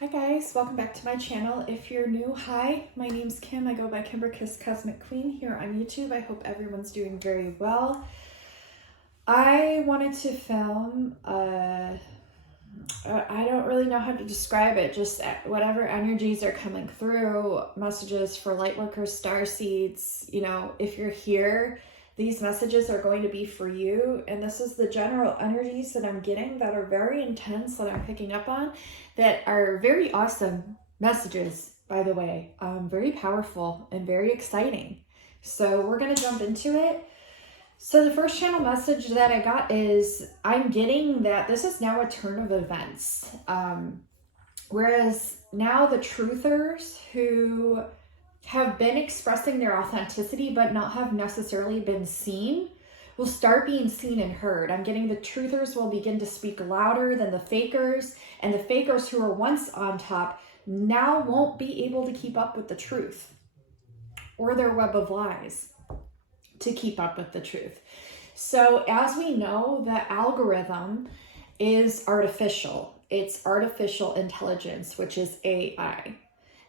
Hi guys, welcome back to my channel. If you're new, hi, my name's Kim. I go by Kimberkiss Cosmic Queen here on YouTube. I hope everyone's doing very well. I wanted to film, I don't really know how to describe it, just whatever energies are coming through, messages for light workers, star seeds. You know, if you're here, these messages are going to be for you, and this is the general energies that I'm getting that are very intense, that I'm picking up on, that are very awesome messages, by the way. Very powerful and very exciting. So we're going to jump into it. So the first channel message that I got is, I'm getting that this is now a turn of events. Whereas now the truthers who have been expressing their authenticity but not have necessarily been seen will start being seen and heard. I'm getting the truthers will begin to speak louder than the fakers, and the fakers who are once on top now won't be able to keep up with the truth or their web of lies to keep up with the truth. So as we know, the algorithm is artificial. It's artificial intelligence, which is AI.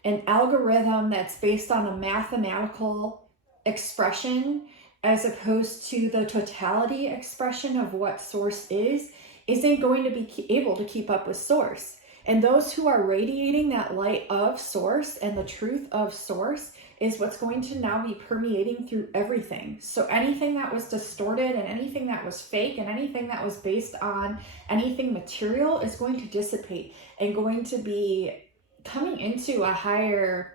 An algorithm that's based on a mathematical expression as opposed to the totality expression of what source isn't going to be able to keep up with source. And those who are radiating that light of source and the truth of source is what's going to now be permeating through everything. So anything that was distorted and anything that was fake and anything that was based on anything material is going to dissipate and going to be coming into a higher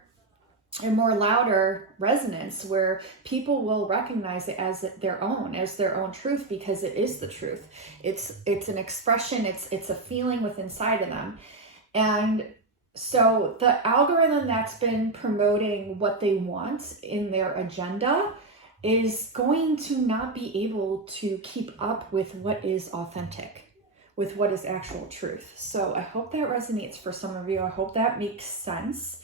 and more louder resonance where people will recognize it as their own truth, because it is the truth. It's an expression, it's a feeling within inside of them. And so the algorithm that's been promoting what they want in their agenda is going to not be able to keep up with what is authentic, with what is actual truth. So I hope that resonates for some of you. I hope that makes sense.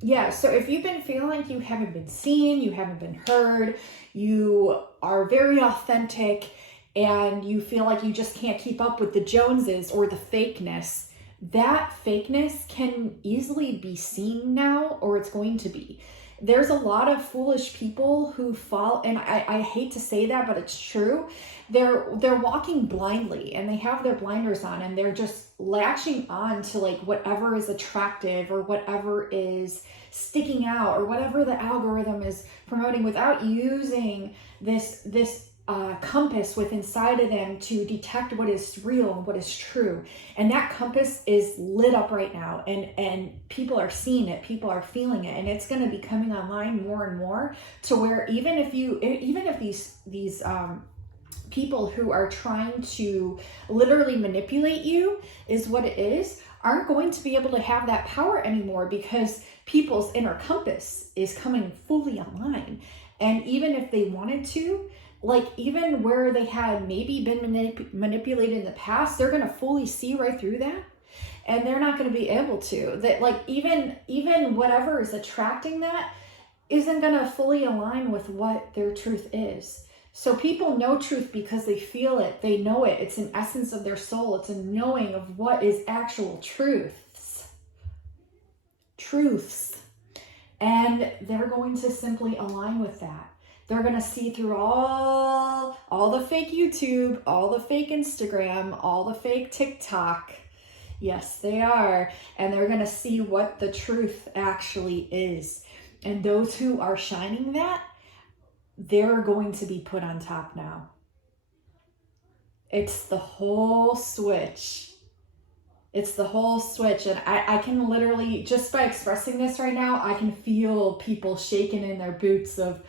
Yeah, so if you've been feeling like you haven't been seen, you haven't been heard, you are very authentic, and you feel like you just can't keep up with the Joneses or the fakeness, that fakeness can easily be seen now, or it's going to be. There's a lot of foolish people who fall, and I hate to say that, but it's true. They're walking blindly, and they have their blinders on, and they're just latching on to like whatever is attractive or whatever is sticking out or whatever the algorithm is promoting, without using this compass within inside of them to detect what is real and what is true. And that compass is lit up right now, and people are seeing it, people are feeling it, and it's going to be coming online more and more, to where even if these people who are trying to literally manipulate you, is what it is, aren't going to be able to have that power anymore, because people's inner compass is coming fully online. And even if they wanted to, like even where they had maybe been manipulated in the past, they're going to fully see right through that, and they're not going to be able to. That like even whatever is attracting that isn't going to fully align with what their truth is. So people know truth because they feel it, they know it. It's an essence of their soul. It's a knowing of what is actual truths. And they're going to simply align with that. They're going to see through all the fake YouTube, all the fake Instagram, all the fake TikTok. Yes, they are. And they're going to see what the truth actually is. And those who are shining that, they're going to be put on top now. It's the whole switch. It's the whole switch. And I can literally, just by expressing this right now, I can feel people shaking in their boots of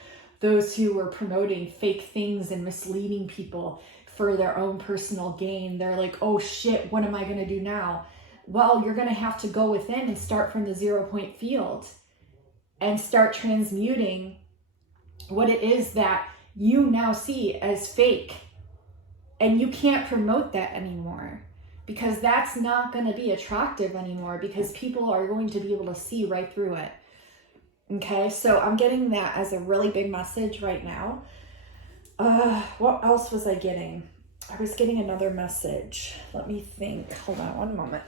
those who were promoting fake things and misleading people for their own personal gain. They're like, oh shit, what am I going to do now? Well, you're going to have to go within and start from the 0 point field and start transmuting what it is that you now see as fake. And you can't promote that anymore, because that's not going to be attractive anymore, because people are going to be able to see right through it. Okay, so I'm getting that as a really big message right now. What else was I getting? I was getting another message. Let me think. Hold on one moment.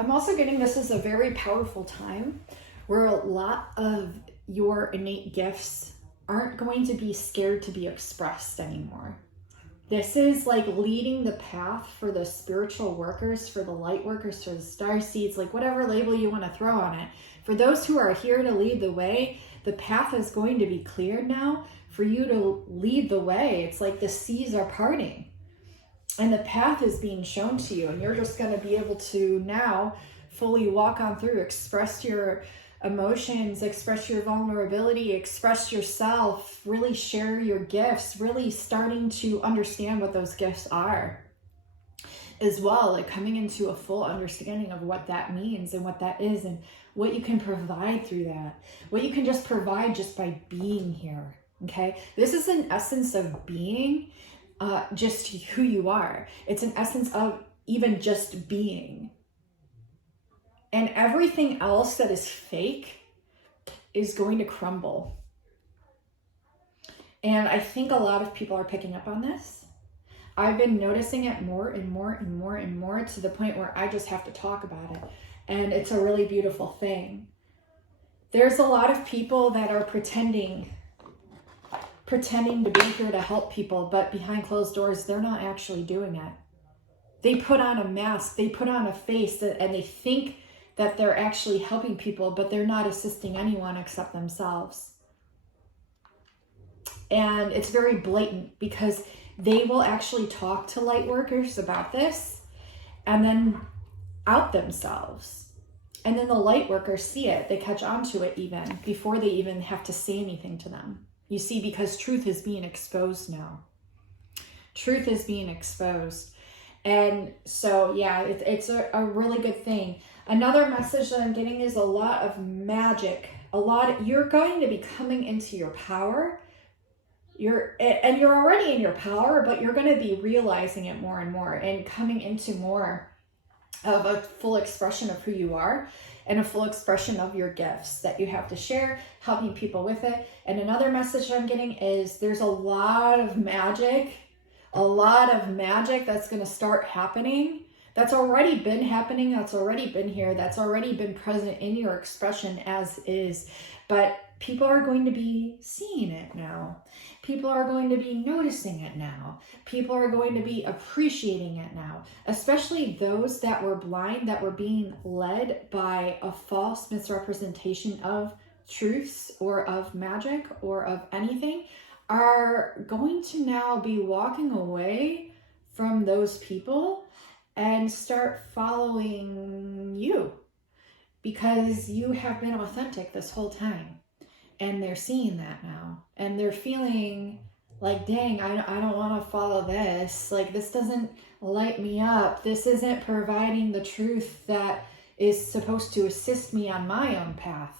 I'm also getting this is a very powerful time where a lot of your innate gifts aren't going to be scared to be expressed anymore. This is like leading the path for the spiritual workers, for the light workers, for the star seeds, like whatever label you want to throw on it. For those who are here to lead the way, the path is going to be cleared now for you to lead the way. It's like the seas are parting and the path is being shown to you, and you're just going to be able to now fully walk on through, express your emotions, express your vulnerability, express yourself, really share your gifts, really starting to understand what those gifts are as well, like coming into a full understanding of what that means and what that is and what you can provide through that, what you can just provide just by being here. Okay, this is an essence of being just who you are. It's an essence of even just being. And everything else that is fake is going to crumble. And I think a lot of people are picking up on this. I've been noticing it more and more and more and more to the point where I just have to talk about it. And it's a really beautiful thing. There's a lot of people that are pretending to be here to help people, but behind closed doors, they're not actually doing it. They put on a mask, they put on a face, and they think that they're actually helping people, but they're not assisting anyone except themselves. And it's very blatant because they will actually talk to light workers about this and then out themselves. And then the light workers see it, they catch on to it even before they even have to say anything to them. You see, because truth is being exposed now. Truth is being exposed. And so, yeah, it's a really good thing. Another message that I'm getting is a lot of magic. You're going to be coming into your power. You're already in your power, but you're going to be realizing it more and more and coming into more of a full expression of who you are and a full expression of your gifts that you have to share, helping people with it. And another message I'm getting is there's a lot of magic that's going to start happening. That's already been happening. That's already been here. That's already been present in your expression as is. But people are going to be seeing it now. People are going to be noticing it now. People are going to be appreciating it now, especially those that were blind, that were being led by a false misrepresentation of truths or of magic or of anything, are going to now be walking away from those people and start following you because you have been authentic this whole time. And they're seeing that now. And they're feeling like, dang, I don't want to follow this. Like, this doesn't light me up. This isn't providing the truth that is supposed to assist me on my own path.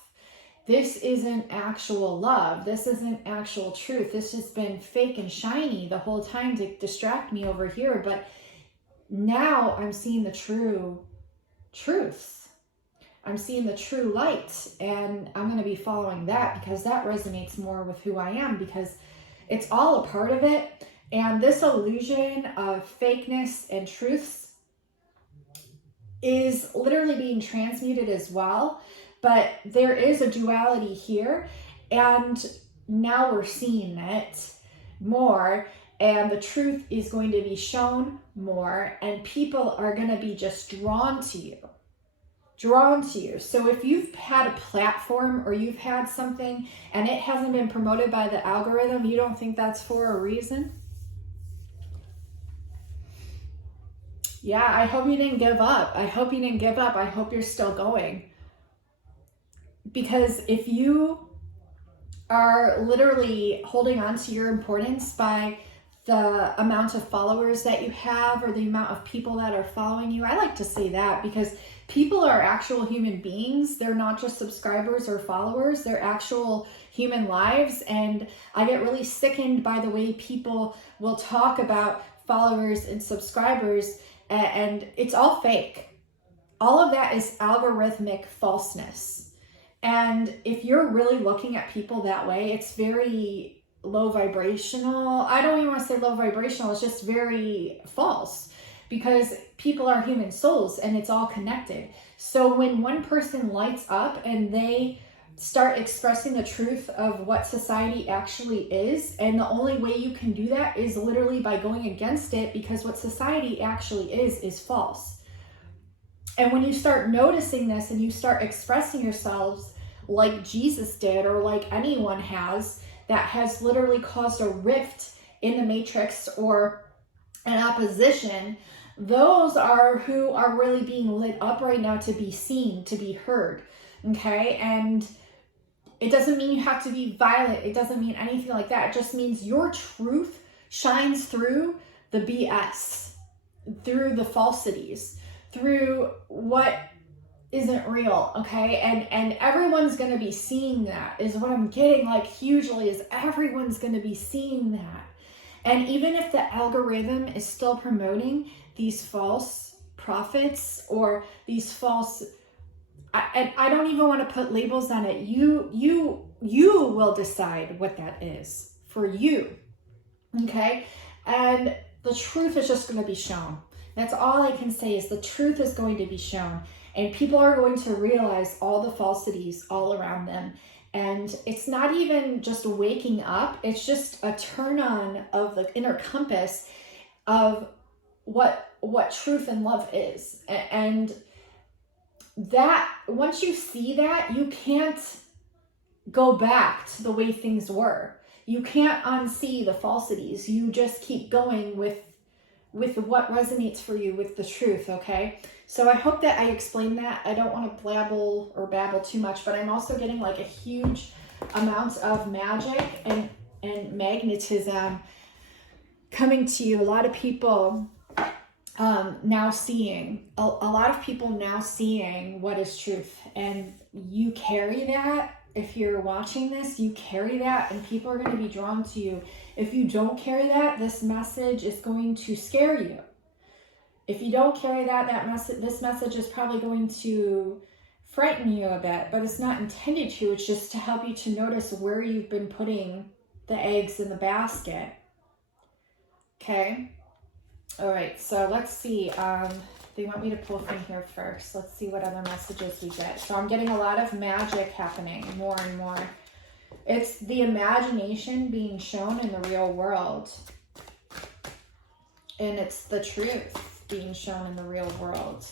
This isn't actual love. This isn't actual truth. This has been fake and shiny the whole time to distract me over here. But now I'm seeing the true truths. I'm seeing the true light, and I'm going to be following that because that resonates more with who I am, because it's all a part of it. And this illusion of fakeness and truths is literally being transmuted as well. But there is a duality here, and now we're seeing it more, and the truth is going to be shown more, and people are going to be just drawn to you. So if you've had a platform or you've had something and it hasn't been promoted by the algorithm, you don't think that's for a reason? Yeah, I hope you didn't give up. I hope you're still going. Because if you are literally holding on to your importance by the amount of followers that you have or the amount of people that are following you, I like to say that because people are actual human beings. They're not just subscribers or followers. They're actual human lives. And I get really sickened by the way people will talk about followers and subscribers, and it's all fake. All of that is algorithmic falseness. And if you're really looking at people that way, it's very low vibrational. I don't even want to say low vibrational. It's just very false. because people are human souls and it's all connected. So when one person lights up and they start expressing the truth of what society actually is, and the only way you can do that is literally by going against it, because what society actually is false. And when you start noticing this and you start expressing yourselves like Jesus did, or like anyone has, that has literally caused a rift in the matrix or an opposition, those are who are really being lit up right now to be seen, to be heard. Okay? And it doesn't mean you have to be violent. It doesn't mean anything like that. It just means your truth shines through the BS, through the falsities, through what isn't real, okay? And everyone's going to be seeing that, is what I'm getting like hugely, is everyone's going to be seeing that. And even if the algorithm is still promoting these false prophets or these false, I don't even want to put labels on it. You will decide what that is for you, okay? And the truth is just going to be shown. That's all I can say, is the truth is going to be shown. And people are going to realize all the falsities all around them. And it's not even just waking up. It's just a turn on of the inner compass of what truth and love is. And that, once you see that, you can't go back to the way things were. You can't unsee the falsities. You just keep going with what resonates for you, with the truth, okay? So I hope that I explained that. I don't want to blabble or babble too much, but I'm also getting like a huge amount of magic and magnetism coming to you. A lot of people now seeing, a lot of people now seeing what is truth. And you carry that. If you're watching this, you carry that, and people are going to be drawn to you. If you don't carry that, this message is going to scare you. If you don't carry this message is probably going to frighten you a bit, but it's not intended to. It's just to help you to notice where you've been putting the eggs in the basket. Okay. All right. So let's see. They want me to pull from here first. Let's see what other messages we get. So I'm getting a lot of magic happening more and more. It's the imagination being shown in the real world. And it's the truth being shown in the real world.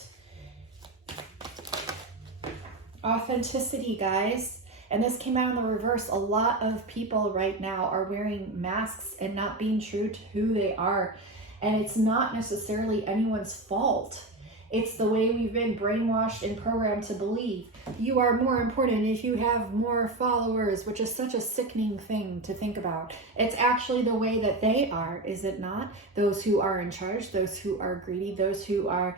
Authenticity, guys. And this came out in the reverse. A lot of people right now are wearing masks and not being true to who they are. And it's not necessarily anyone's fault. It's the way we've been brainwashed and programmed to believe. You are more important if you have more followers, which is such a sickening thing to think about. It's actually the way that they are, is it not? Those who are in charge, those who are greedy, those who are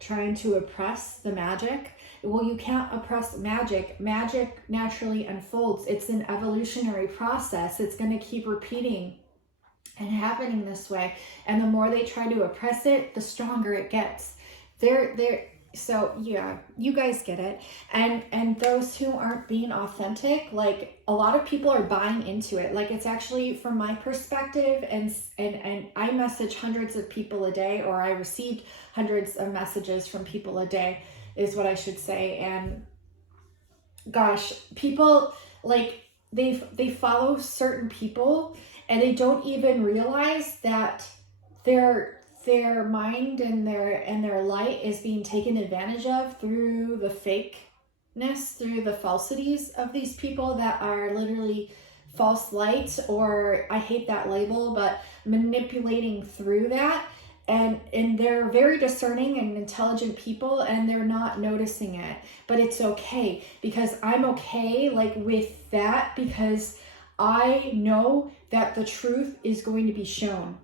trying to oppress the magic. Well, you can't oppress magic. Magic naturally unfolds. It's an evolutionary process. It's going to keep repeating and happening this way. And the more they try to oppress it, the stronger it gets. So yeah, you guys get it. And those who aren't being authentic, like a lot of people are buying into it. Like it's actually, from my perspective, and I message hundreds of people a day, or I received hundreds of messages from people a day, is what I should say. And gosh, people like they follow certain people and they don't even realize that their mind and their light is being taken advantage of through the fakeness, through the falsities of these people that are literally false light, or I hate that label, but manipulating through that. And they're very discerning and intelligent people, and they're not noticing it. But it's okay, because I'm okay like with that, because I know that the truth is going to be shown.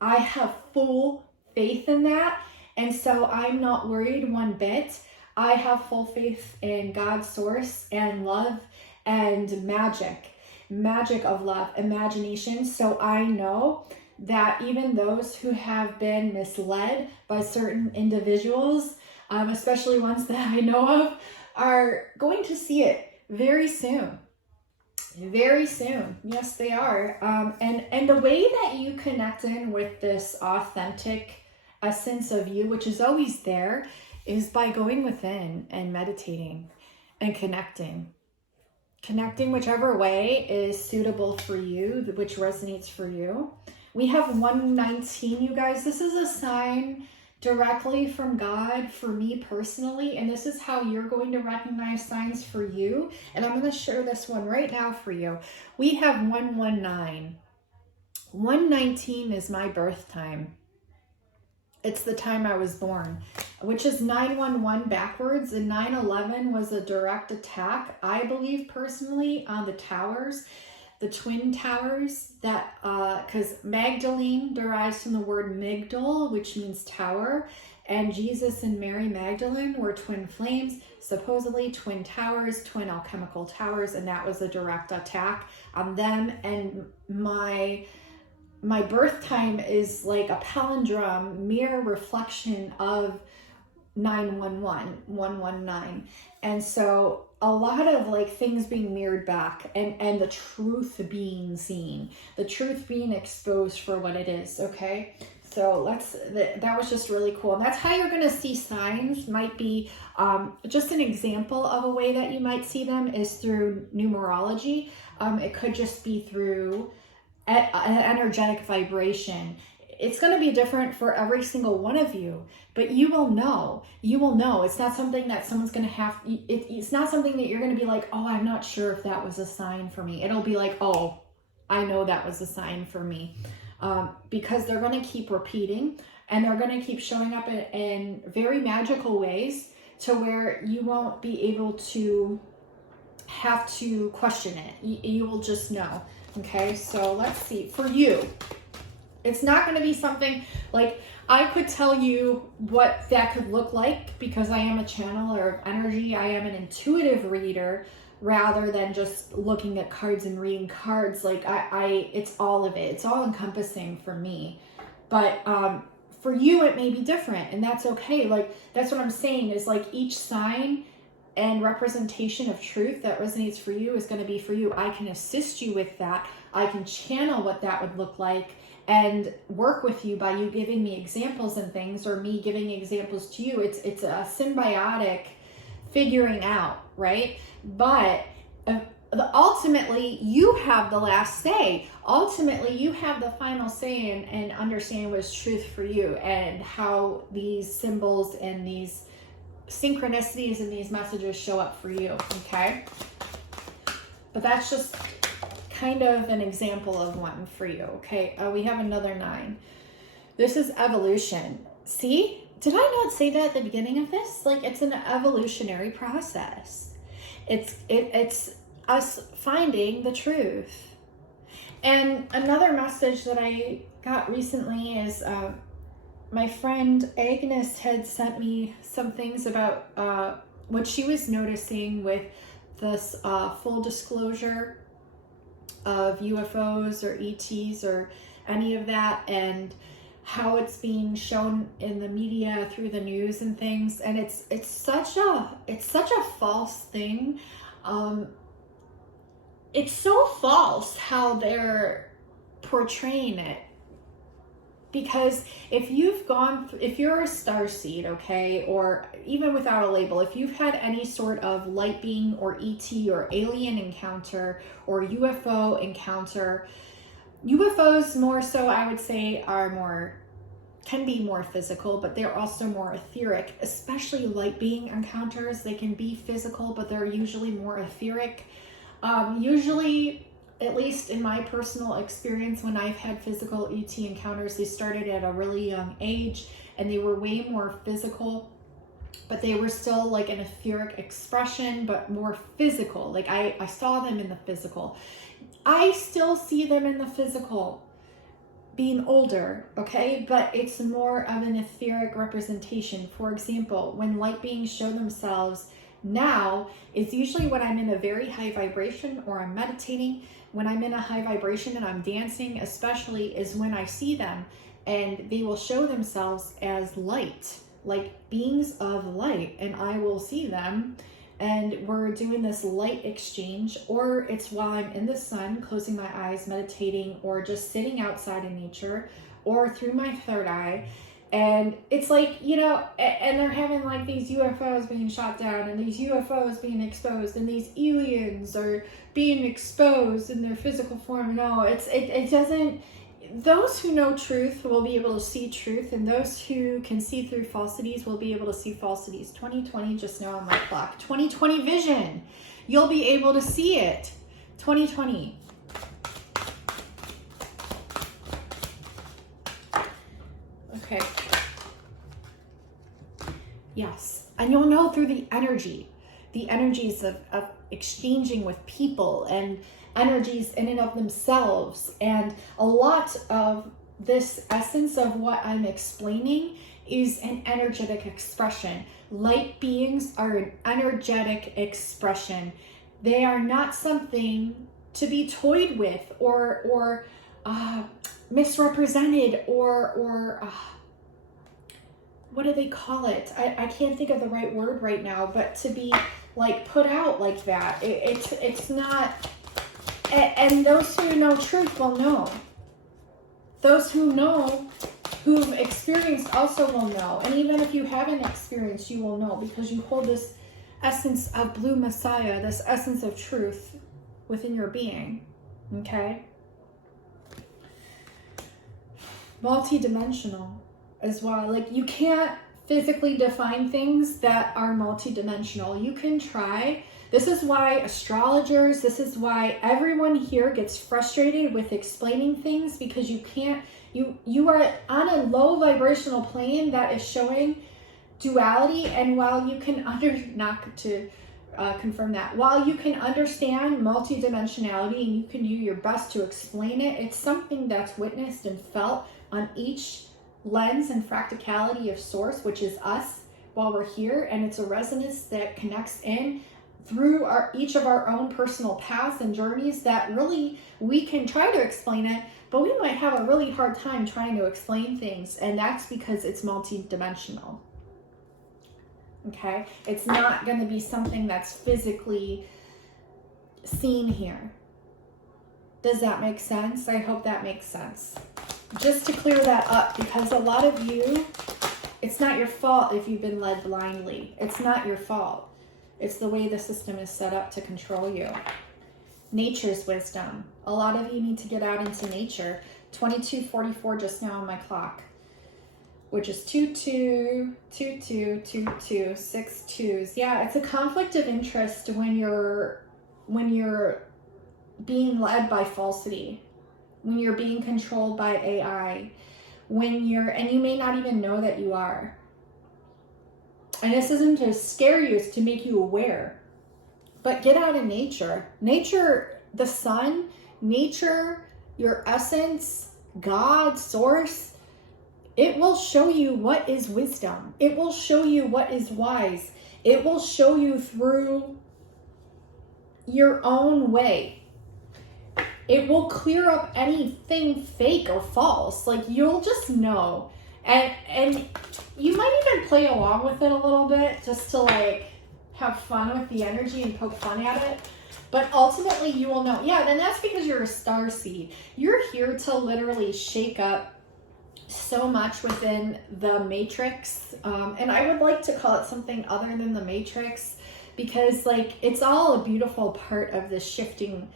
I have full faith in that, and so I'm not worried one bit. I have full faith in God's source and love and magic of love, imagination. So I know that even those who have been misled by certain individuals, especially ones that I know of, are going to see it very soon. Very soon. Yes, they are. And the way that you connect in with this authentic essence of you, which is always there, is by going within and meditating and connecting. Connecting whichever way is suitable for you, which resonates for you. We have 119, you guys. This is a sign directly from God for me personally, and this is how you're going to recognize signs for you. And I'm going to share this one right now for you. We have 119. 119 is my birth time. It's the time I was born, which is 911 backwards, and 9/11 was a direct attack, I believe personally, on the towers, the twin towers, that because Magdalene derives from the word Migdal, which means tower, and Jesus and Mary Magdalene were twin flames, supposedly twin towers, twin alchemical towers, and that was a direct attack on them. And my birth time is like a palindrome, mirror reflection of 911, 119. And so a lot of like things being mirrored back, and the truth being seen, the truth being exposed for what it is, okay? So that was just really cool. And that's how you're going to see signs. Might be just an example of a way that you might see them is through numerology. It could just be through energetic vibration. It's going to be different for every single one of you, but you will know. It's not something that someone's going to have. It's not something that you're going to be like, oh, I'm not sure if that was a sign for me. It'll be like, oh, I know that was a sign for me, because they're going to keep repeating, and they're going to keep showing up in very magical ways to where you won't be able to have to question it. You will just know. Okay, so let's see. For you, it's not going to be something like I could tell you what that could look like, because I am a channeler of energy. I am an intuitive reader rather than just looking at cards and reading cards. Like it's all of it. It's all encompassing for me. But for you, it may be different, and that's okay. Like that's what I'm saying is like each sign and representation of truth that resonates for you is going to be for you. I can assist you with that. I can channel what that would look like and work with you by you giving me examples and things, or me giving examples to you. It's a symbiotic figuring out, right? But ultimately, you have the last say. Ultimately, you have the final say and understanding what is truth for you, and how these symbols and these synchronicities and these messages show up for you, okay? But that's just kind of an example of one for you, okay? We have another 9. This is evolution. See? Did I not say that at the beginning of this? Like, it's an evolutionary process. It's us finding the truth. And another message that I got recently is my friend Agnes had sent me some things about what she was noticing with this full disclosure of UFOs or ETs or any of that, and how it's being shown in the media through the news and things. And it's such a false thing. It's so false how they're portraying it. Because if you're a starseed, okay, or even without a label, if you've had any sort of light being or ET or alien encounter or UFO encounter, UFOs more so, I would say, can be more physical, but they're also more etheric, especially light being encounters. They can be physical, but they're usually more etheric. Usually, at least in my personal experience, when I've had physical ET encounters, they started at a really young age, and they were way more physical, but they were still like an etheric expression, but more physical. Like I saw them in the physical. I still see them in the physical, being older, okay? But it's more of an etheric representation. For example, when light beings show themselves now, it's usually when I'm in a very high vibration or I'm meditating. When I'm in a high vibration and I'm dancing, especially, is when I see them, and they will show themselves as light, like beings of light, and I will see them, and we're doing this light exchange. Or it's while I'm in the sun, closing my eyes, meditating, or just sitting outside in nature, or through my third eye, And it's like, you know, and they're having like these UFOs being shot down and these UFOs being exposed and these aliens are being exposed in their physical form. No, it doesn't. Those who know truth will be able to see truth, and those who can see through falsities will be able to see falsities. 2020 just now on my clock. 2020 vision. You'll be able to see it. 2020. Okay. Yes. And you'll know through the energies of exchanging with people and energies in and of themselves. And a lot of this essence of what I'm explaining is an energetic expression. Light beings are an energetic expression. They are not something to be toyed with or misrepresented or what do they call it? I can't think of the right word right now, but to be like put out like that. It's not, and those who know truth will know. Those who know, who've experienced also will know. And even if you haven't experienced, you will know, because you hold this essence of blue Messiah, this essence of truth within your being. Okay? Multidimensional as well. Like, you can't physically define things that are multidimensional. You can try. This is why astrologers, this is why everyone here gets frustrated with explaining things, because you can't, you are on a low vibrational plane that is showing duality. And while you can confirm that, while you can understand multidimensionality and you can do your best to explain it, it's something that's witnessed and felt on each lens and fractality of source, which is us while we're here. And it's a resonance that connects in through each of our own personal paths and journeys that really we can try to explain it, but we might have a really hard time trying to explain things. And that's because it's multidimensional. Okay? It's not going to be something that's physically seen here. Does that make sense? I hope that makes sense. Just to clear that up, because a lot of you, it's not your fault if you've been led blindly. It's not your fault. It's the way the system is set up to control you. Nature's wisdom. A lot of you need to get out into nature. 2244 just now on my clock, which is 22, 22, 22, 6 twos. Yeah, it's a conflict of interest when you're being led by falsity, when you're being controlled by AI, and you may not even know that you are. And this isn't to scare you, it's to make you aware. But get out in nature. Nature, the sun, nature, your essence, God, source, it will show you what is wisdom. It will show you what is wise. It will show you through your own way. It will clear up anything fake or false. Like, you'll just know. And you might even play along with it a little bit just to like have fun with the energy and poke fun at it. But ultimately you will know. Yeah, then that's because you're a star seed. You're here to literally shake up so much within the matrix. And I would like to call it something other than the matrix, because like it's all a beautiful part of this shifting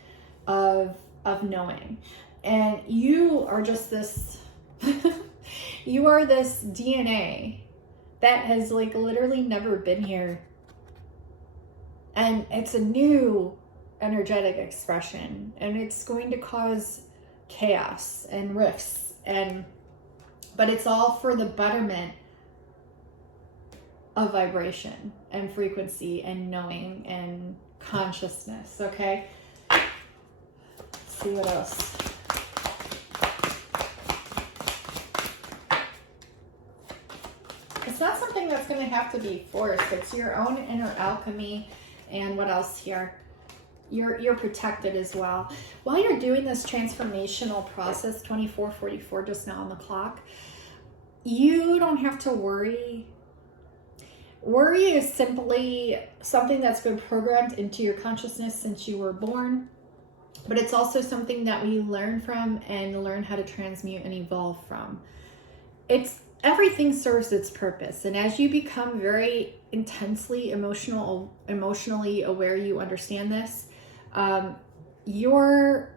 of knowing. And you are just this you are this DNA that has like literally never been here. And it's a new energetic expression, and it's going to cause chaos and rifts, but it's all for the betterment of vibration and frequency and knowing and consciousness. Okay, let's see what else. It's not something that's going to have to be forced. It's your own inner alchemy. And what else here? You're protected as well. While you're doing this transformational process, 2444 just now on the clock, you don't have to worry. Worry is simply something that's been programmed into your consciousness since you were born. But it's also something that we learn from and learn how to transmute and evolve from. It's everything serves its purpose. And as you become very intensely emotionally aware, you understand this, your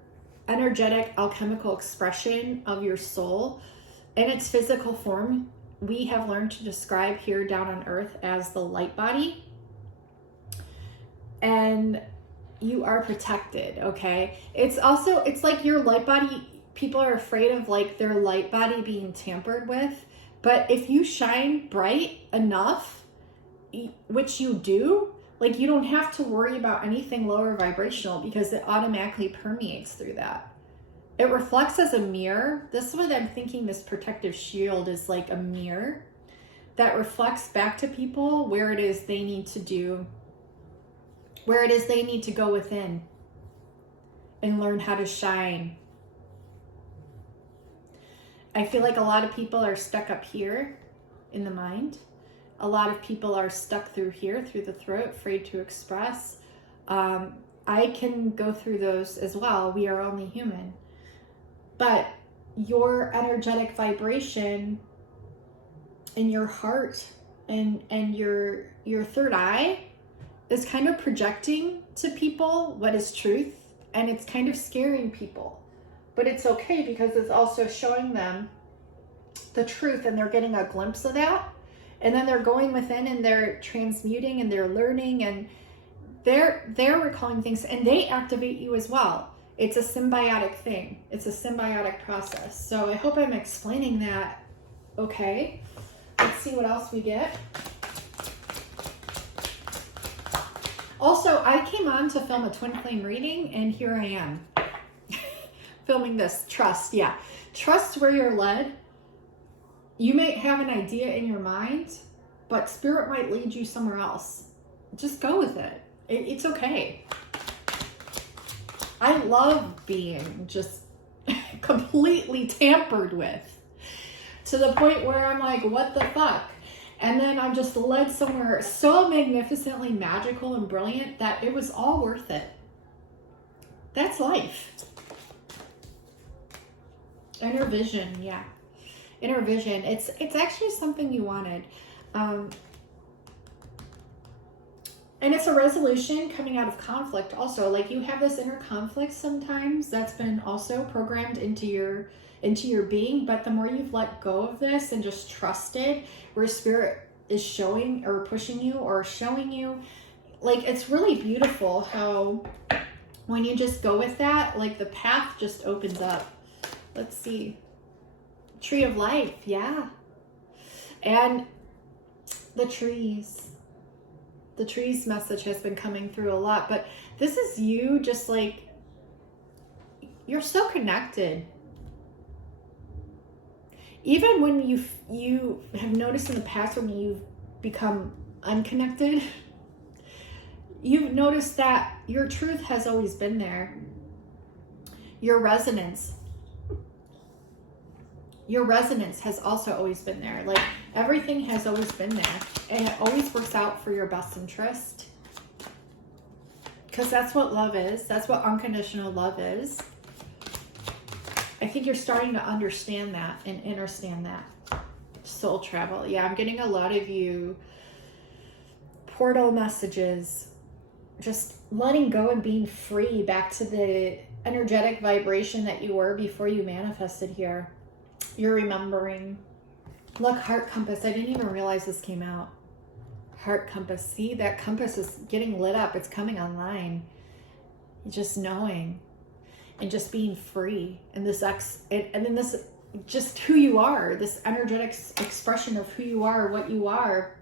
energetic alchemical expression of your soul in its physical form, we have learned to describe here down on earth as the light body. And you are protected, okay? It's like your light body, people are afraid of like their light body being tampered with. But if you shine bright enough, which you do, like you don't have to worry about anything lower vibrational because it automatically permeates through that. It reflects as a mirror. This is what I'm thinking, this protective shield is like a mirror that reflects back to people where it is they need to do, where it is they need to go within and learn how to shine. I feel like a lot of people are stuck up here in the mind. A lot of people are stuck through here, through the throat, afraid to express. I can go through those as well. We are only human. But your energetic vibration in your heart and your third eye is kind of projecting to people what is truth, and it's kind of scaring people. But it's okay because it's also showing them the truth, and they're getting a glimpse of that. And then they're going within and they're transmuting and they're learning and they're recalling things, and they activate you as well. It's a symbiotic thing. It's a symbiotic process. So I hope I'm explaining that okay. Let's see what else we get. Also, I came on to film a twin flame reading, and here I am filming this. Trust, yeah. Trust where you're led. You might have an idea in your mind, but spirit might lead you somewhere else. Just go with it. It's okay. I love being just completely tampered with to the point where I'm like, what the fuck? And then I'm just led somewhere so magnificently magical and brilliant that it was all worth it. That's life. Inner vision, yeah. Inner vision. It's actually something you wanted. And it's a resolution coming out of conflict also. Like, you have this inner conflict sometimes that's been also programmed into your being, but the more you've let go of this and just trusted where spirit is showing or pushing you or showing you, like, it's really beautiful how when you just go with that, like, the path just opens up. Let's see. Tree of life, yeah. And the trees message has been coming through a lot, but this is you just like, you're so connected. Even when you have noticed in the past when you've become unconnected, you've noticed that your truth has always been there. Your resonance has also always been there. Like, everything has always been there, and it always works out for your best interest, because that's what love is. That's what unconditional love is. I think you're starting to understand that and understand that. Soul travel. Yeah, I'm getting a lot of you portal messages, just letting go and being free back to the energetic vibration that you were before you manifested here. You're remembering. Look, heart compass. I didn't even realize this came out. Heart compass. See, that compass is getting lit up. It's coming online. Just knowing and just being free. And this and then this, just who you are, this energetic expression of who you are, what you are.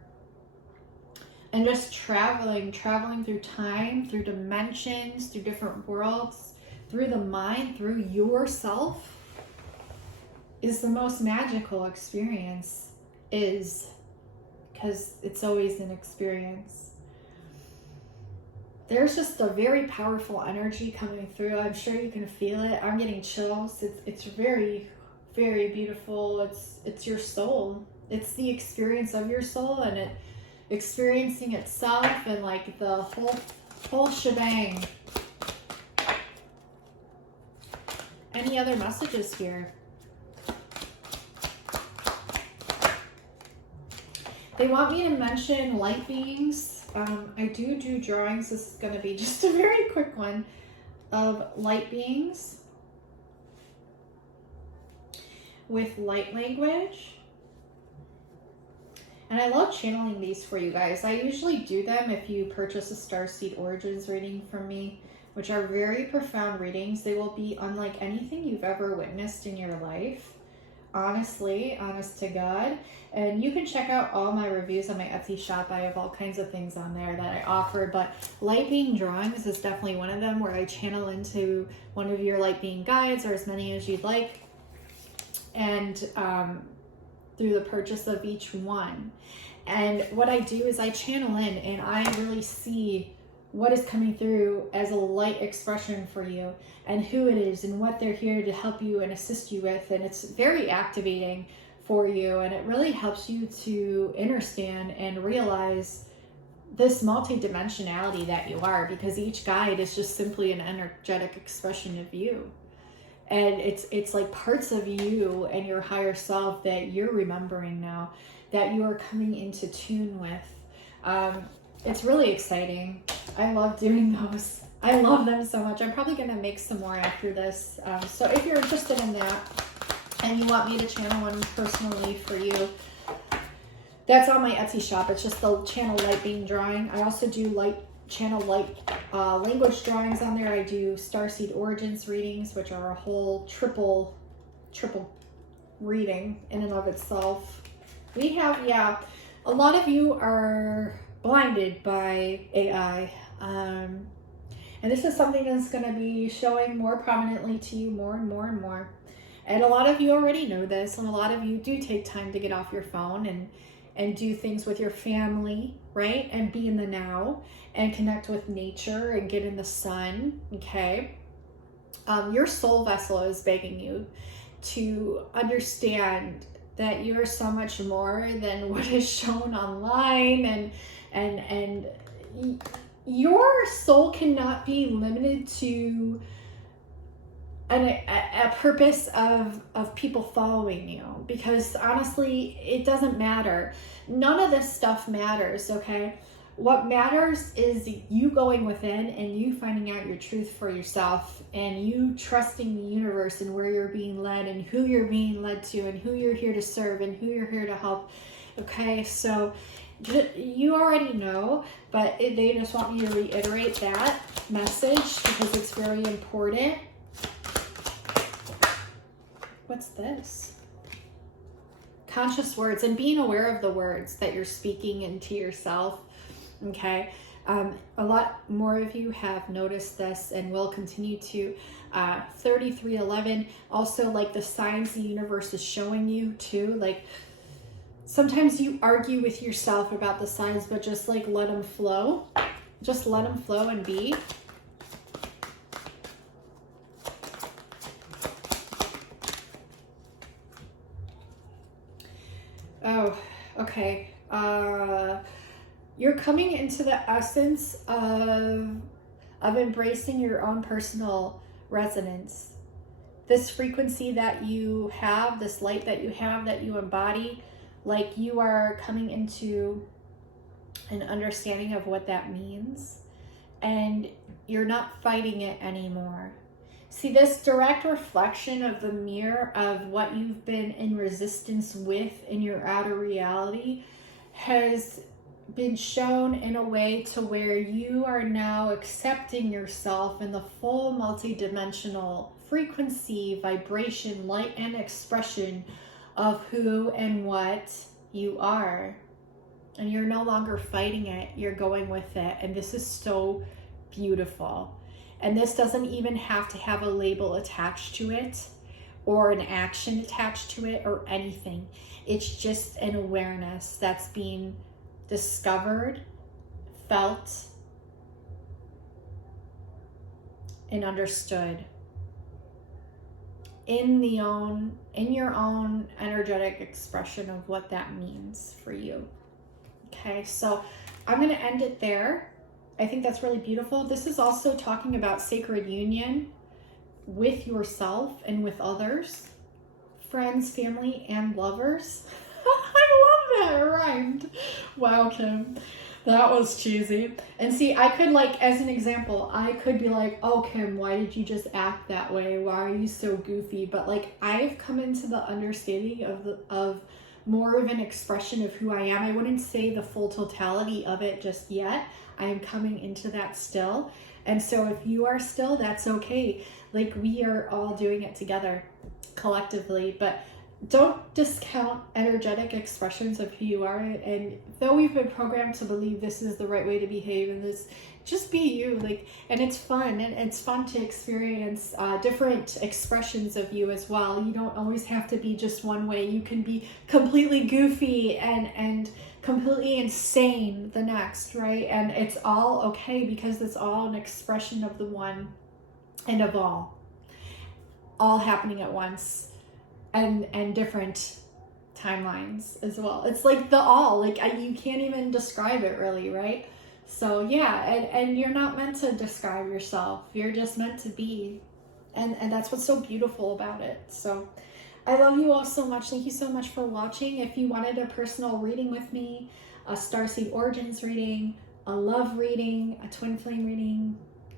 And just traveling through time, through dimensions, through different worlds, through the mind, through yourself, is the most magical experience, because it's always an experience. There's just a very powerful energy coming through. I'm sure you can feel it. I'm getting chills. It's very, very beautiful. It's your soul. It's the experience of your soul, and it experiencing itself, and like the whole shebang. Any other messages here? They want me to mention light beings. I do drawings. This is going to be just a very quick one of light beings with light language. And I love channeling these for you guys. I usually do them if you purchase a Starseed Origins reading from me, which are very profound readings. They will be unlike anything you've ever witnessed in your life. Honestly, honest to God. And you can check out all my reviews on my Etsy shop. I have all kinds of things on there that I offer, but light being drawings is definitely one of them, where I channel into one of your light being guides, or as many as you'd like, and through the purchase of each one. And what I do is I channel in, and I really see what is coming through as a light expression for you, and who it is, and what they're here to help you and assist you with. And it's very activating for you, and it really helps you to understand and realize this multidimensionality that you are, because each guide is just simply an energetic expression of you. And it's like parts of you and your higher self that you're remembering now, that you are coming into tune with. It's really exciting. I love doing those. I love them so much. I'm probably going to make some more after this. So if you're interested in that and you want me to channel one personally for you, that's on my Etsy shop. It's just the channel light being drawing. I also do channel light language drawings on there. I do Starseed Origins readings, which are a whole triple reading in and of itself. We have, a lot of you are blinded by AI. And this is something that's going to be showing more prominently to you more and more and more. And a lot of you already know this, and a lot of you do take time to get off your phone and do things with your family, right? And be in the now and connect with nature and get in the sun, okay? Your soul vessel is begging you to understand that you're so much more than what is shown online, and your soul cannot be limited to a purpose of people following you, because honestly, it doesn't matter. None of this stuff matters, okay? What matters is you going within and you finding out your truth for yourself, and you trusting the universe and where you're being led and who you're being led to and who you're here to serve and who you're here to help, okay? So you already know, but they just want me to reiterate that message because it's very important. What's this? Conscious words, and being aware of the words that you're speaking into yourself, okay? A lot more of you have noticed this and will continue to. 3311, also like the signs the universe is showing you too, like sometimes you argue with yourself about the signs, but just like let them flow. Just let them flow and be. Oh, okay. You're coming into the essence of embracing your own personal resonance. This frequency that you have, this light that you have, that you embody, like you are coming into an understanding of what that means, and you're not fighting it anymore. See, this direct reflection of the mirror of what you've been in resistance with in your outer reality has been shown in a way to where you are now accepting yourself in the full multidimensional frequency, vibration, light, and expression of who and what you are. And you're no longer fighting it, you're going with it. And this is so beautiful. And this doesn't even have to have a label attached to it or an action attached to it or anything. It's just an awareness that's being discovered, felt, and understood in your own energetic expression of what that means for you. Okay, so I'm going to end it there. I think that's really beautiful. This is also talking about sacred union with yourself and with others, friends, family, and lovers. I It rhymed. Wow, Kim. That was cheesy. And see, I could like, as an example, I could be like, oh, Kim, why did you just act that way? Why are you so goofy? But like, I've come into the understanding of more of an expression of who I am. I wouldn't say the full totality of it just yet. I am coming into that still. And so if you are still, that's okay. Like, we are all doing it together collectively, but don't discount energetic expressions of who you are. And though we've been programmed to believe this is the right way to behave and this, just be you. Like, and it's fun, and it's fun to experience different expressions of you as well. You don't always have to be just one way. You can be completely goofy and completely insane the next, right? And it's all okay, because it's all an expression of the one and of all happening at once. And different timelines as well. It's like the all, like you can't even describe it really, right? So yeah, and you're not meant to describe yourself. You're just meant to be. And that's what's so beautiful about it. So I love you all so much. Thank you so much for watching. If you wanted a personal reading with me, a Starseed Origins reading, a love reading, a twin flame reading,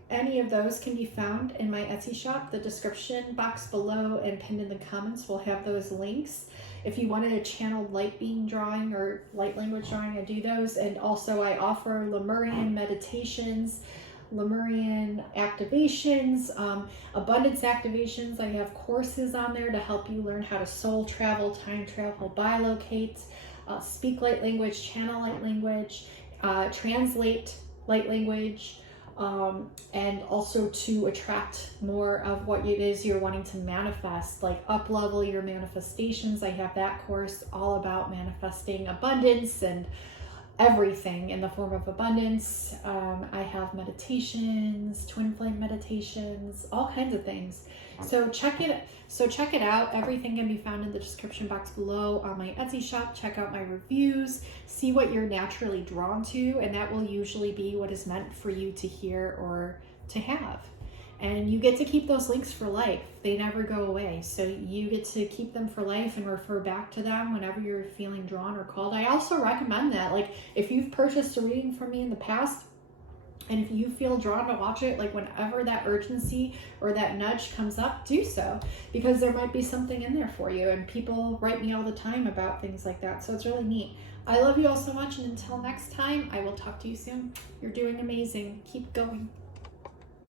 any of those can be found in my Etsy shop. The description box below and pinned in the comments will have those links. If you wanted a channeled light being drawing or light language drawing, I do those. And also I offer Lemurian meditations, Lemurian activations, abundance activations. I have courses on there to help you learn how to soul travel, time travel, bilocate, speak light language, channel light language, translate light language, and also to attract more of what it is you're wanting to manifest, like up level your manifestations. I have that course all about manifesting abundance and everything in the form of abundance. I have meditations, twin flame meditations, all kinds of things. So check it out. Everything can be found in the description box below on my Etsy shop. Check out my reviews, see what you're naturally drawn to, and that will usually be what is meant for you to hear or to have. And you get to keep those links for life. They never go away. So you get to keep them for life and refer back to them whenever you're feeling drawn or called. I also recommend that, like, if you've purchased a reading from me in the past, and if you feel drawn to watch it, like whenever that urgency or that nudge comes up, do so, because there might be something in there for you. And people write me all the time about things like that. So it's really neat. I love you all so much. And until next time, I will talk to you soon. You're doing amazing. Keep going.